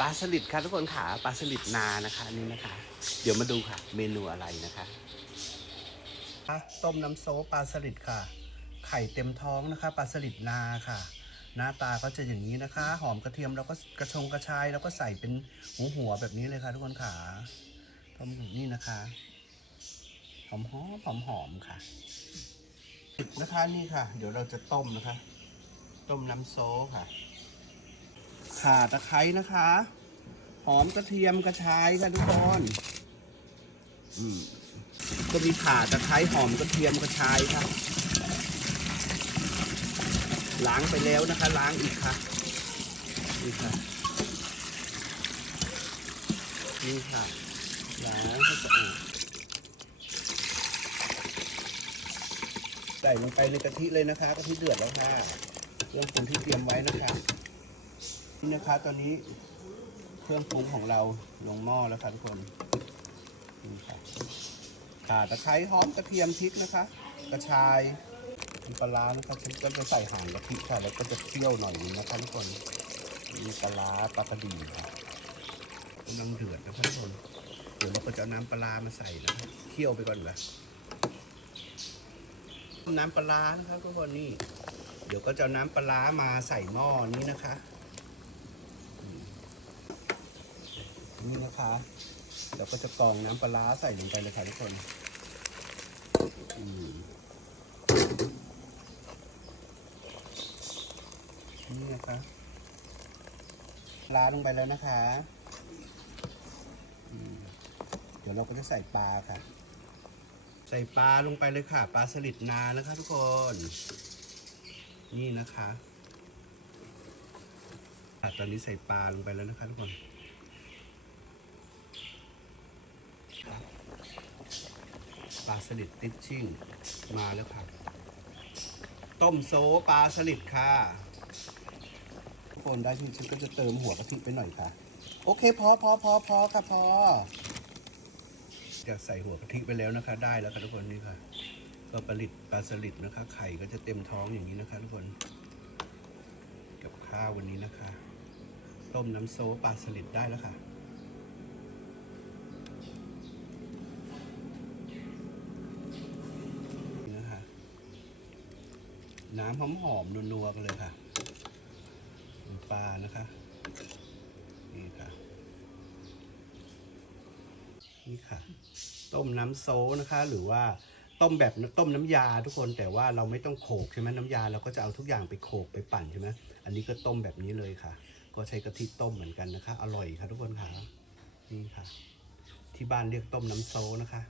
ปลาสลิดค่ะทุกคนค่ะปลาสลิดนานะคะอันนี่นะคะ เดี๋ยวมาดูค่ะ เมนูอะไรนะคะต้มน้ำโซปลาสลิดค่ะ ไข่เต็มท้องนะคะปลาสลิดนาค่ะ หน้าตาก็จะอย่างนี้นะคะ หอมกระเทียมแล้วก็กระชงกระชายแล้วก็ใส่เป็นหัวหัวแบบนี้เลยค่ะ ทุกคนค่ะต้มนี่นะคะหอมหอมหอมหอมค่ะนะคะนี่ค่ะ เดี๋ยวเราจะต้มนะคะ ต้มน้ำโซค่ะ ข่าตะไคร้นะคะ หอมกระเทียมกระชายค่ะทุกคนอืมก็มีข่าตะไคร้หอมกระเทียมกระชายค่ะล้างไปแล้วนะคะ ล้างอีกค่ะนี่ค่ะนี่ค่ะล้างให้สะอาดใส่ลงไปในกะทิเลยนะคะกะทิเดือดแล้วค่ะเครื่องปรุงที่เตรียมไว้นะคะ นี่นะคะตอนนี้เครื่องปรุงของเราลงหม้อแล้วค่ะทุกคนนี่ค่ะข่าตะไคร้หอมกระเทียมพริกนะคะ กระชายปลาร้านะคะฉันก็จะใส่ห่างกะทิค่ะ แล้วก็จะเคี่ยวหน่อยนึงนะคะทุกคนมีปลาร้าปลากระดีค่ะกำลังเดือดนะคะทุกคนเดี๋ยวเราก็จะเอาน้ำปลาร้ามาใส่นะเคี่ยวไปก่อนนะน้ำปลาร้านะคะทุกคนนี่เดี๋ยวก็จะเอาน้ำปลาร้ามาใส่หม้อนี้นะคะ นี่นะคะเราก็จะกรองน้ำปลาใส่ลงไปเลยค่ะทุกคนนี่นะคะปลาลงไปแล้วนะคะ เดี๋ยวเราก็จะใส่ปลาค่ะ ใส่ปลาลงไปเลยค่ะ ปลาสลิดนานะคะทุกคน นี่นะคะตอนนี้ใส่ปลาลงไปแล้วนะคะทุกคน ปลาสลิดติชชิ่งมาแล้วค่ะต้มโซปลาสลิดค่ะทุกคนได้ที่ฉันก็จะเติมหัวกะทิไปหน่อยค่ะ โอเคพอพอพอพอค่ะพอจะใส่หัวกะทิไปแล้วนะคะ ได้แล้วค่ะทุกคนนี่ค่ะ ก็ปลาลิดปลาสลิดนะคะ ไข่ก็จะเต็มท้องอย่างนี้นะคะ ทุกคน กับข้าววันนี้นะคะ ต้มน้ำโซปลาสลิดได้แล้วค่ะ นี่นะคะ น้ำหอมหอมๆนัวๆกันเลยค่ะปลานะคะ นี่ค่ะ นี่ค่ะ ต้มน้ำโซนะคะ หรือว่าต้มแบบต้มน้ำยาทุกคนแต่ว่าเราไม่ต้องโขลกใช่ไหมน้ำยาเราก็จะเอาทุกอย่างไปโขลกไปปั่นใช่ไหมอันนี้ก็ต้มแบบนี้เลยค่ะ ก็ใช้กะทิต้มเหมือนกันนะคะ อร่อยค่ะทุกคนค่ะนี่ค่ะ ที่บ้านเรียกต้มน้ำโซนะคะ